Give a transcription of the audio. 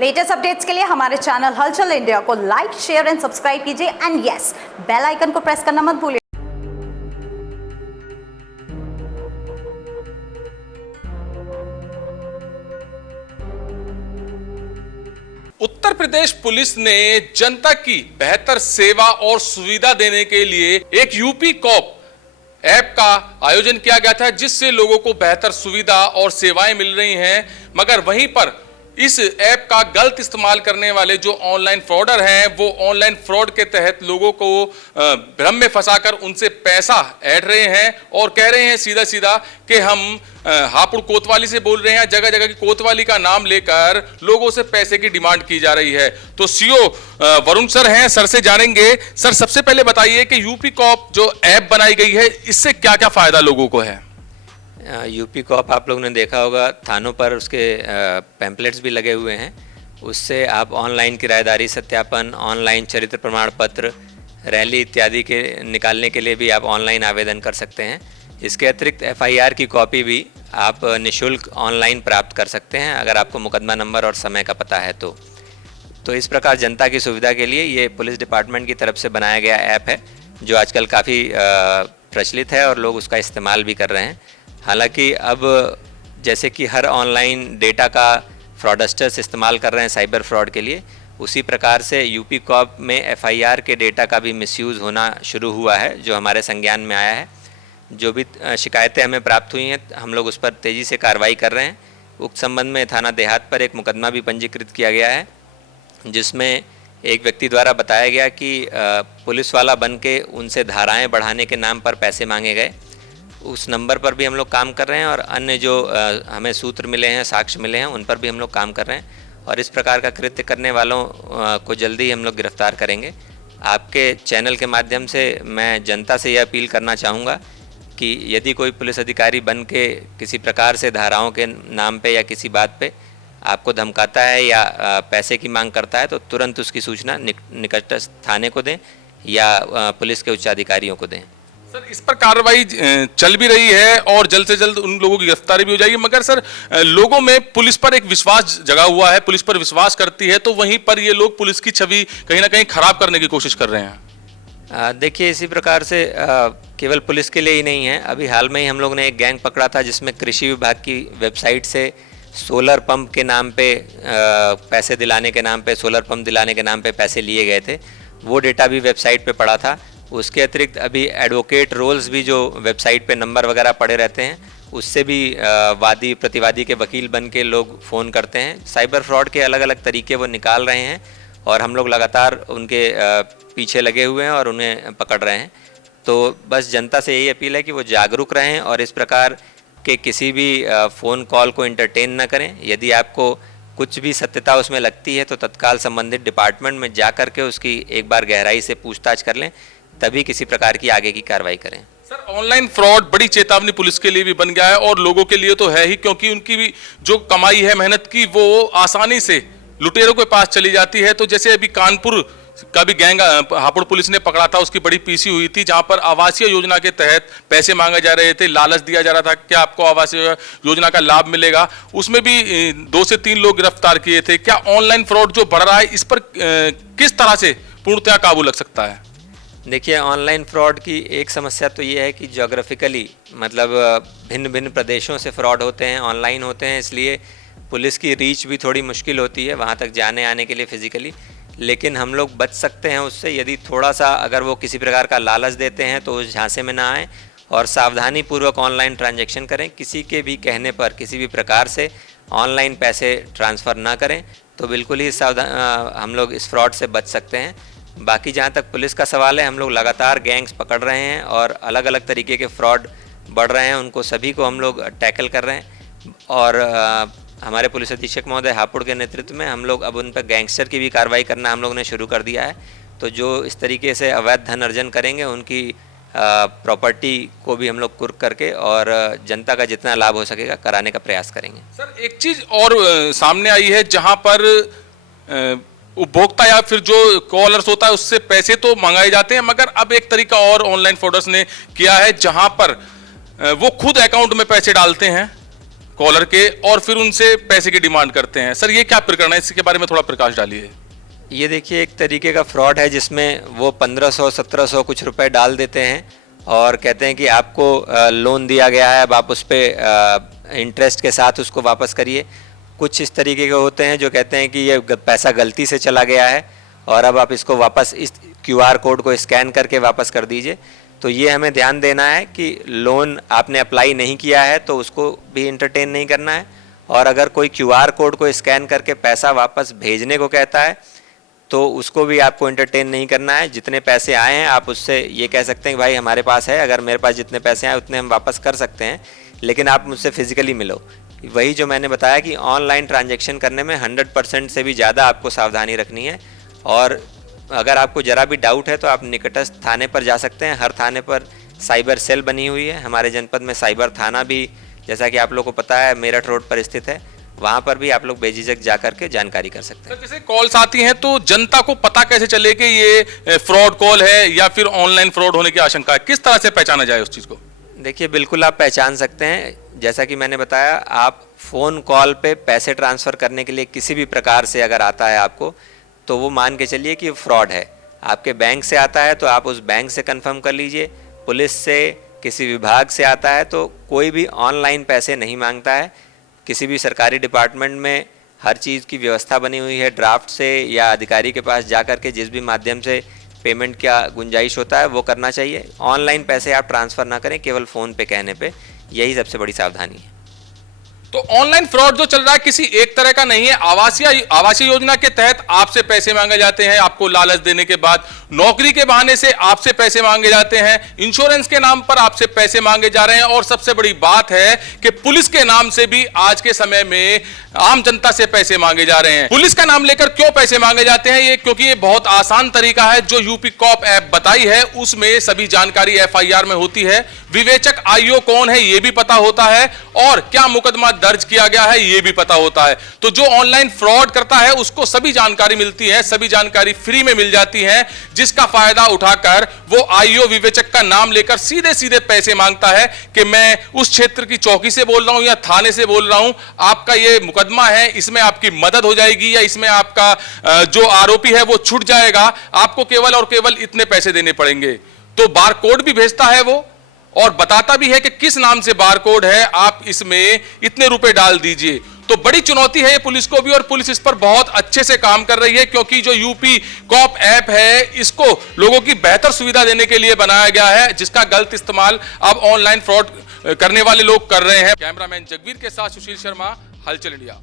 Latest updates के लिए हमारे चैनल हलचल इंडिया को लाइक, शेयर एंड सब्सक्राइब कीजिए एंड यस, बेल आइकन को प्रेस करना मत भूलिए। उत्तर प्रदेश पुलिस ने जनता की बेहतर सेवा और सुविधा देने के लिए एक यूपी कॉप ऐप का आयोजन किया गया था, जिससे लोगों को बेहतर सुविधा और सेवाएं मिल रही हैं। मगर वहीं पर इस ऐप का गलत इस्तेमाल करने वाले जो ऑनलाइन फ्रॉडर हैं, वो ऑनलाइन फ्रॉड के तहत लोगों को भ्रम में फंसाकर उनसे पैसा ऐंठ रहे हैं और कह रहे हैं सीधा सीधा कि हम हापुड़ कोतवाली से बोल रहे हैं। जगह जगह की कोतवाली का नाम लेकर लोगों से पैसे की डिमांड की जा रही है। तो सीओ वरुण सर हैं, सर से जानेंगे। सर, सबसे पहले बताइए कि यूपी कॉप जो ऐप बनाई गई है, इससे क्या क्या फायदा लोगों को है? यूपी कॉप आप लोगों ने देखा होगा, थानों पर उसके पैम्पलेट्स भी लगे हुए हैं। उससे आप ऑनलाइन किराएदारी सत्यापन, ऑनलाइन चरित्र प्रमाण पत्र, रैली इत्यादि के निकालने के लिए भी आप ऑनलाइन आवेदन कर सकते हैं। इसके अतिरिक्त एफआईआर की कॉपी भी आप निःशुल्क ऑनलाइन प्राप्त कर सकते हैं, अगर आपको मुकदमा नंबर और समय का पता है तो इस प्रकार जनता की सुविधा के लिए ये पुलिस डिपार्टमेंट की तरफ से बनाया गया ऐप है, जो आजकल काफ़ी प्रचलित है और लोग उसका इस्तेमाल भी कर रहे हैं। हालांकि अब जैसे कि हर ऑनलाइन डेटा का फ्रॉडस्टर्स इस्तेमाल कर रहे हैं साइबर फ्रॉड के लिए, उसी प्रकार से यूपी कॉप में एफआईआर के डेटा का भी मिसयूज़ होना शुरू हुआ है, जो हमारे संज्ञान में आया है। जो भी शिकायतें हमें प्राप्त हुई हैं, हम लोग उस पर तेज़ी से कार्रवाई कर रहे हैं। उक्त संबंध में थाना देहात पर एक मुकदमा भी पंजीकृत किया गया है, जिसमें एक व्यक्ति द्वारा बताया गया कि पुलिस वाला बन के उनसे धाराएँ बढ़ाने के नाम पर पैसे मांगे गए। उस नंबर पर भी हम लोग काम कर रहे हैं और अन्य जो हमें सूत्र मिले हैं, साक्ष्य मिले हैं, उन पर भी हम लोग काम कर रहे हैं और इस प्रकार का कृत्य करने वालों को जल्दी ही हम लोग गिरफ्तार करेंगे। आपके चैनल के माध्यम से मैं जनता से यह अपील करना चाहूँगा कि यदि कोई पुलिस अधिकारी बन के किसी प्रकार से धाराओं के नाम पे या किसी बात पे आपको धमकाता है या पैसे की मांग करता है, तो तुरंत उसकी सूचना निकटस्थ थाने को दें या पुलिस के उच्चाधिकारियों को दें। सर, इस पर कार्रवाई चल भी रही है और जल्द से जल्द उन लोगों की गिरफ्तारी भी हो जाएगी। मगर सर, लोगों में पुलिस पर एक विश्वास जगा हुआ है, पुलिस पर विश्वास करती है, तो वहीं पर ये लोग पुलिस की छवि कहीं ना कहीं खराब करने की कोशिश कर रहे हैं। देखिए, इसी प्रकार से केवल पुलिस के लिए ही नहीं है। अभी हाल में ही हम लोग ने एक गैंग पकड़ा था, जिसमें कृषि विभाग की वेबसाइट से सोलर पंप के नाम पे पैसे दिलाने के नाम पे, सोलर पंप दिलाने के नाम पे पैसे लिए गए थे। वो डेटा भी वेबसाइट पे पड़ा था। उसके अतिरिक्त अभी एडवोकेट रोल्स भी जो वेबसाइट पे नंबर वगैरह पड़े रहते हैं, उससे भी वादी प्रतिवादी के वकील बन के लोग फ़ोन करते हैं। साइबर फ्रॉड के अलग अलग तरीके वो निकाल रहे हैं और हम लोग लगातार उनके पीछे लगे हुए हैं और उन्हें पकड़ रहे हैं। तो बस जनता से यही अपील है कि वो जागरूक रहें और इस प्रकार के किसी भी फ़ोन कॉल को इंटरटेन न करें। यदि आपको कुछ भी सत्यता उसमें लगती है तो तत्काल संबंधित डिपार्टमेंट में जा कर के उसकी एक बार गहराई से पूछताछ कर लें, तभी किसी प्रकार की आगे की कार्रवाई करें। सर, ऑनलाइन फ्रॉड बड़ी चेतावनी पुलिस के लिए भी बन गया है और लोगों के लिए तो है ही, क्योंकि उनकी भी जो कमाई है मेहनत की, वो आसानी से लुटेरों के पास चली जाती है। तो जैसे अभी कानपुर का भी गैंग हापुड़ पुलिस ने पकड़ा था, उसकी बड़ी पीसी हुई थी, जहां पर आवासीय योजना के तहत पैसे मांगे जा रहे थे, लालच दिया जा रहा था कि आपको आवासीय योजना का लाभ मिलेगा। उसमें भी 2 से 3 लोग गिरफ्तार किए थे। क्या ऑनलाइन फ्रॉड जो बढ़ रहा है, इस पर किस तरह से पूर्णतः काबू लग सकता है? देखिए, ऑनलाइन फ्रॉड की एक समस्या तो ये है कि ज्योग्राफिकली मतलब भिन्न भिन्न प्रदेशों से फ्रॉड होते हैं, ऑनलाइन होते हैं, इसलिए पुलिस की रीच भी थोड़ी मुश्किल होती है वहाँ तक जाने आने के लिए फिजिकली। लेकिन हम लोग बच सकते हैं उससे, यदि थोड़ा सा अगर वो किसी प्रकार का लालच देते हैं तो उस झांसे में ना आए और सावधानी पूर्वक ऑनलाइन ट्रांजैक्शन करें। किसी के भी कहने पर किसी भी प्रकार से ऑनलाइन पैसे ट्रांसफ़र ना करें, तो बिल्कुल ही हम लोग इस फ्रॉड से बच सकते हैं। बाकी जहाँ तक पुलिस का सवाल है, हम लोग लगातार गैंग्स पकड़ रहे हैं और अलग अलग तरीके के फ्रॉड बढ़ रहे हैं, उनको सभी को हम लोग टैकल कर रहे हैं। और हमारे पुलिस अधीक्षक महोदय हापुड़ के नेतृत्व में हम लोग अब उन पर गैंगस्टर की भी कार्रवाई करना हम लोग ने शुरू कर दिया है। तो जो इस तरीके से अवैध धन अर्जन करेंगे, उनकी प्रॉपर्टी को भी हम लोग कुर्क करके और जनता का जितना लाभ हो सकेगा कराने का प्रयास करेंगे। सर, एक चीज़ और सामने आई है, जहाँ पर उपभोक्ता या फिर जो कॉलर्स होता है उससे पैसे तो मंगाए जाते हैं, मगर अब एक तरीका और ऑनलाइन फ्रॉडर्स ने किया है, जहां पर वो खुद अकाउंट में पैसे डालते हैं कॉलर के और फिर उनसे पैसे की डिमांड करते हैं। सर ये क्या प्रकरण है, इसके बारे में थोड़ा प्रकाश डालिए। ये देखिए एक तरीके का फ्रॉड है जिसमें वो 1500-1700 कुछ रुपए डाल देते हैं और कहते हैं कि आपको लोन दिया गया है, अब आप उस पर इंटरेस्ट के साथ उसको वापस करिए। कुछ इस तरीके के होते हैं जो कहते हैं कि ये पैसा गलती से चला गया है और अब आप इसको वापस इस QR कोड को स्कैन करके वापस कर दीजिए। तो ये हमें ध्यान देना है कि लोन आपने अप्लाई नहीं किया है तो उसको भी इंटरटेन नहीं करना है, और अगर कोई QR कोड को स्कैन करके पैसा वापस भेजने को कहता है तो उसको भी आपको इंटरटेन नहीं करना है। जितने पैसे आए हैं आप उससे ये कह सकते हैं कि भाई हमारे पास है, अगर मेरे पास जितने पैसे आए उतने हम वापस कर सकते हैं, लेकिन आप मुझसे फिजिकली मिलो। वही जो मैंने बताया कि ऑनलाइन ट्रांजैक्शन करने में 100% से भी ज़्यादा आपको सावधानी रखनी है। और अगर आपको ज़रा भी डाउट है तो आप निकटस्थ थाने पर जा सकते हैं। हर थाने पर साइबर सेल बनी हुई है। हमारे जनपद में साइबर थाना भी, जैसा कि आप लोग को पता है, मेरठ रोड पर स्थित है। वहाँ पर भी आप लोग बेझिझक जा करके जानकारी कर सकते हैं। जैसे कॉल्स आती हैं तो जनता को पता कैसे चले कि ये फ्रॉड कॉल है या फिर ऑनलाइन फ्रॉड होने की आशंका है, किस तरह से पहचाना जाए उस चीज़ को? देखिए बिल्कुल आप पहचान सकते हैं। जैसा कि मैंने बताया, आप फ़ोन कॉल पे पैसे ट्रांसफ़र करने के लिए किसी भी प्रकार से अगर आता है आपको, तो वो मान के चलिए कि फ्रॉड है। आपके बैंक से आता है तो आप उस बैंक से कंफर्म कर लीजिए। पुलिस से, किसी विभाग से आता है तो कोई भी ऑनलाइन पैसे नहीं मांगता है। किसी भी सरकारी डिपार्टमेंट में हर चीज़ की व्यवस्था बनी हुई है, ड्राफ्ट से या अधिकारी के पास जा कर के जिस भी माध्यम से पेमेंट का गुंजाइश होता है वो करना चाहिए। ऑनलाइन पैसे आप ट्रांसफ़र ना करें केवल फ़ोन पे कहने पे, यही सबसे बड़ी सावधानी है। तो ऑनलाइन फ्रॉड जो चल रहा है किसी एक तरह का नहीं है। आवासीय योजना के तहत आपसे पैसे मांगे जाते हैं, आपको लालच देने के बाद नौकरी के बहाने से आपसे पैसे मांगे जाते हैं, इंश्योरेंस के नाम पर आपसे पैसे मांगे जा रहे हैं, और सबसे बड़ी बात है कि पुलिस के नाम से भी आज के समय में आम जनता से पैसे मांगे जा रहे हैं। पुलिस का नाम लेकर क्यों पैसे मांगे जाते हैं? ये क्योंकि ये बहुत आसान तरीका है। जो यूपी कॉप ऐप बताई है उसमें सभी जानकारी FIR में होती है। विवेचक IO कौन है ये भी पता होता है, और क्या मुकदमा दर्ज किया गया है ये भी पता होता है। तो जो ऑनलाइन फ्रॉड करता है उसको सभी जानकारी मिलती है, सभी जानकारी फ्री में मिल जाती है, जिसका फायदा उठाकर वो IO विवेचक का नाम लेकर सीधे सीधे पैसे मांगता है कि मैं उस क्षेत्र की चौकी से बोल रहा हूं या थाने से बोल रहा हूं, आपका ये मुकदमा है, इसमें आपकी मदद हो जाएगी या इसमें आपका जो आरोपी है वो छूट जाएगा, आपको केवल और केवल इतने पैसे देने पड़ेंगे। तो बार कोड भी भेजता है वो, और बताता भी है कि किस नाम से बार कोड है, आप इसमें इतने रुपए डाल दीजिए। तो बड़ी चुनौती है ये पुलिस को भी, और पुलिस इस पर बहुत अच्छे से काम कर रही है, क्योंकि जो यूपी कॉप ऐप है इसको लोगों की बेहतर सुविधा देने के लिए बनाया गया है, जिसका गलत इस्तेमाल अब ऑनलाइन फ्रॉड करने वाले लोग कर रहे हैं। कैमरामैन जगवीर के साथ सुशील शर्मा, हलचल इंडिया।